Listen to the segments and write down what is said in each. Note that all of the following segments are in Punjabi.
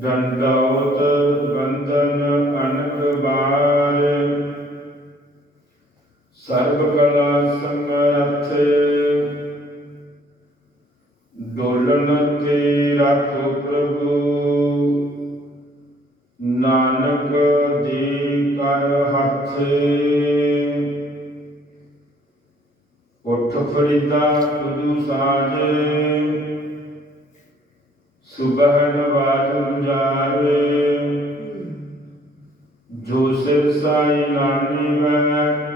ਦੰਡੌਤ ਬੰਦਨ ਅਨਕ ਬਾਰ ਸਰਬ ਕਲਾ ਸਮਰਥ ਡੋਲਨ ਤੇ ਰੱਖੋ ਪ੍ਰਭੂ। ਨਾਨਕ ਦੀ ਕਰ ਹੱਥ। ਉਠ ਫਰੀਦਾ ਤੁਦੂ ਸਾਜੇ। ਸੁਬਹ ਨਵਾਜ ਗੁਜਾਰੇ ਜੋ ਸਿਰ ਸਾਈ ਨਾਨੀ ਮੈਂ,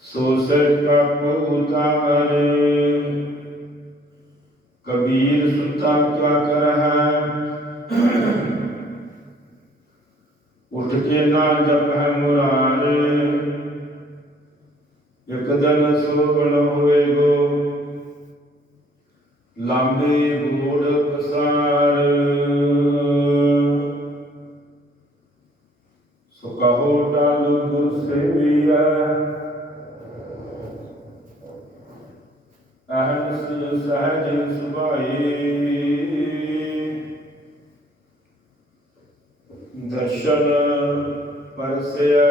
ਸੋ ਸਿਰ ਕਾ ਉਤਾਰੇ। ਕਬੀਰ ਸੁਤਾ ਕਿਆ ਕਰ ਉਠ ਕੇ ਨਾ ਜਪ ਹੈ ਮੁਰਾਰੇ। ਇਕ ਦਿਨ ਸੋਗਣ ਹੋਵੇਗੋ ਲੰਬੇ ਗੋੜ ਪਸਾਰ। ਸੋ ਕਹੋ ਟਲ ਗੁਰ ਸੇਵੀਐ। ਅਹੰਸ ਸਹਜ ਸੁਭਾਈ ਦਰਸ਼ਨ ਪਰਸਿਆ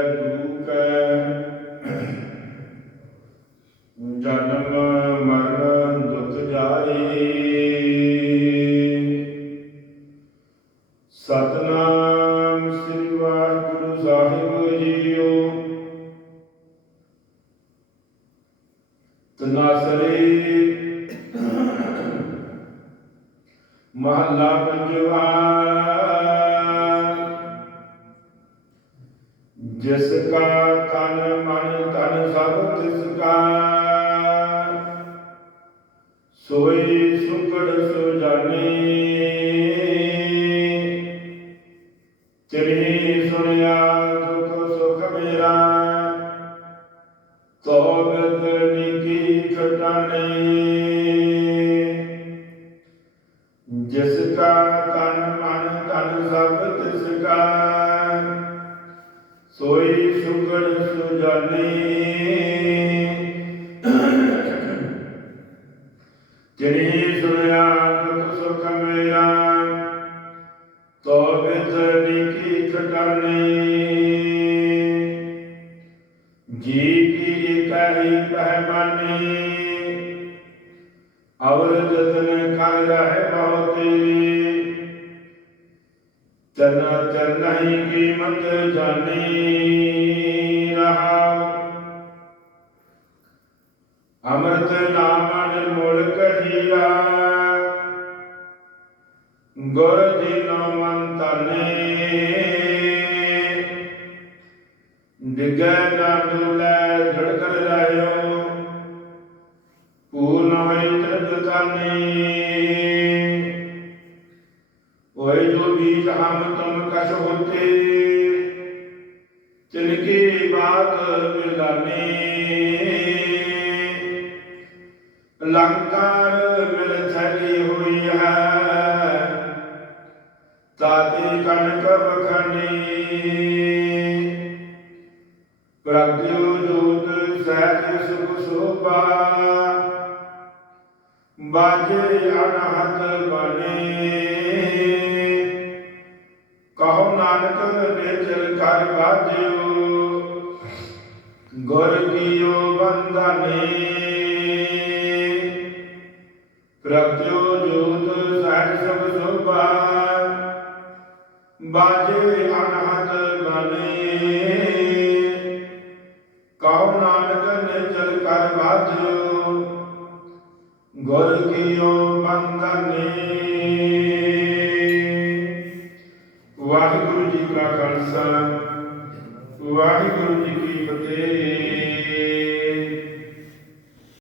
ਸਤਨਾਮ ਸ੍ਰੀ ਵਾਹਿਗੁਰੂ ਸਾਹਿਬ ਜੀਓ। ਤਨਾਸਰੀ ਮਹੱਲਾ ਪੰਜਵਾ। ਜਿਸ ਕਾ ਤਨ ਮਨ ਤਨ ਸਭ ਤਿਸ ਕਾ, ਸੋਈ ਤੇਰੀ ਸੁਣਿਆ ਦੁਖ ਸੁਖ ਮੇਰਾ ਤੋ ਬਦਨੀ ਕੀ ਖਟਾਣੀ ਜਿਸ ਕਾ ਤਨ ਮਨ ਤਨ ਸਭ ਤਿਸ ਕਾ ਸੋਈ ਜੀ ਕੀ ਇਕਾਈ ਪਹਿਮਾਨੀ ਅਵਰ ਜਤਨ ਕਰ ਰਹਿ ਬਹੁਤੀ ਤਨਾ ਚਰਨਹੀ ਕੀਮਤ ਜਾਣੀ ਰਹਾ। ਅਮਰਤ ਨਾਮ ਨਿਰਮੋਲ ਕਹੀਆ। ਗੁਰ ਦੀਨੋ ਮਨ ਤਨੇ ਡਿਗੈ ਪੂਰਨ ਹੋਈ ਤ੍ਰਿਗ ਕਾਨੇ ਹੋਏ ਜੋ ਬੀਜ ਹਮ ਤੁਮ ਕਛ ਹੋਤੇ ਤਿਨਕੇ ਬਾਤ ਮਿਲਾਨੇ ਲੰਕਾਰ ਮਿਲ ਛਲੀ ਹੋਈ ਹੈ, ਤਾਤੇ ਕਣਕ ਵਖਣੀ ਪ੍ਰਗਟਿਓ ਜੋਤ ਸਹਿਜ ਸੁਖ ਸੋਭਾ ਬਾਜੇ ਅਨਹਤ ਬਨੇ ਕਹੋ ਨਾਨਕ ਨਿਰਜਲ ਕਰ ਬਾਜਿਓ, ਗੁਰ ਕੀਓ ਬੰਧਨੇ। ਪ੍ਰਗਟਿਓ ਜੋਤ ਸਹਿਜ ਸਭ ਸੋਭਾ, ਬਾਜੇ ਗੁਰ ਕੀਓ ਬੰਦਨੇ ਵਾਹਿਗੁਰੂ ਜੀ ਕਾ ਖਾਲਸਾ ਵਾਹਿਗੁਰੂ ਜੀ